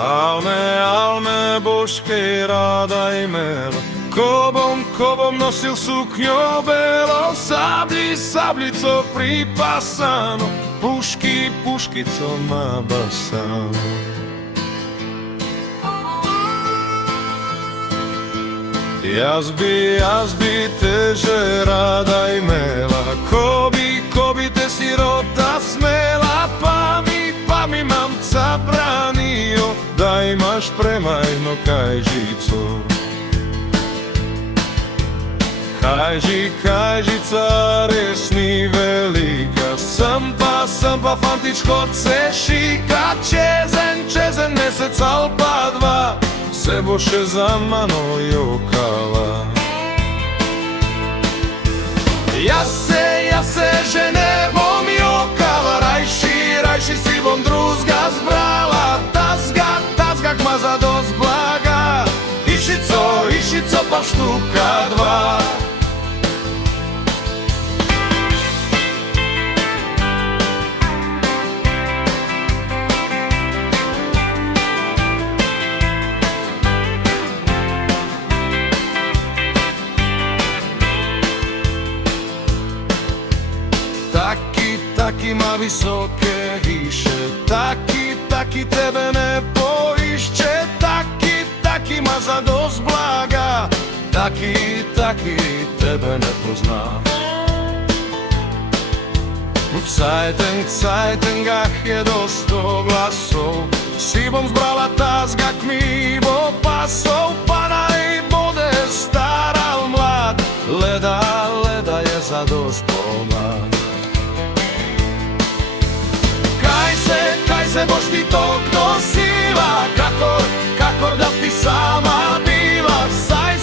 Alme, božke rada imela, ko bom nosil suknjo belo, sabljico pripasano, puškico nabasano. Jaz bi te že rada imela, ko bi te sirota smela, pa mi mamca branijo, da imaš premajno kajžico. Kajžica res ni velika, sem pa fantičko se šika, čez en mesec ali pa dva se bo še za mano jokala. Jaz se že ne bom jokala, rajši si bom druzga zbrala, tazga kma zadost blaga, hišico pa štuka dva. Taki ma visoke hiše, taki tebe ne poišće, taki ma zadost blaga, taki tebe ne pozna. Cajten gah je dosto glasov, si bom zbrala tazga k mi bo pasov, pa naj bode star al mlad, leda je zadost pomlad. Kaj se boš ti tok nosila, kakor da ti sama bila, saj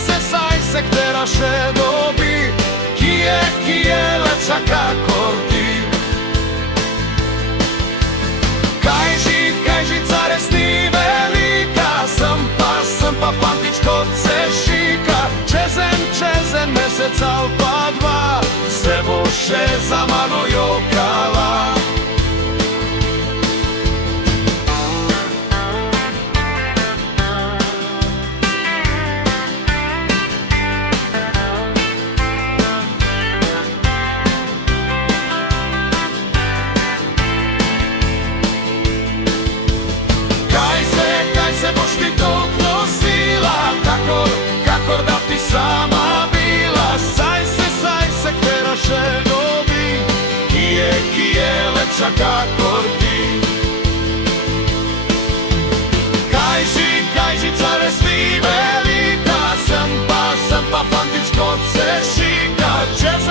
se ktera še dobi, ki je lepša kakor ti. Kajžica res ni velika, sem pa fantičko se šika, čez en mesec ali pa dva se bo še za mano jokala. Kakor da ti sama bila, saj se ktera še dobi, ki je lepša kakor ti. Kajžica res ni velika, sem pa fantičko se šika, čez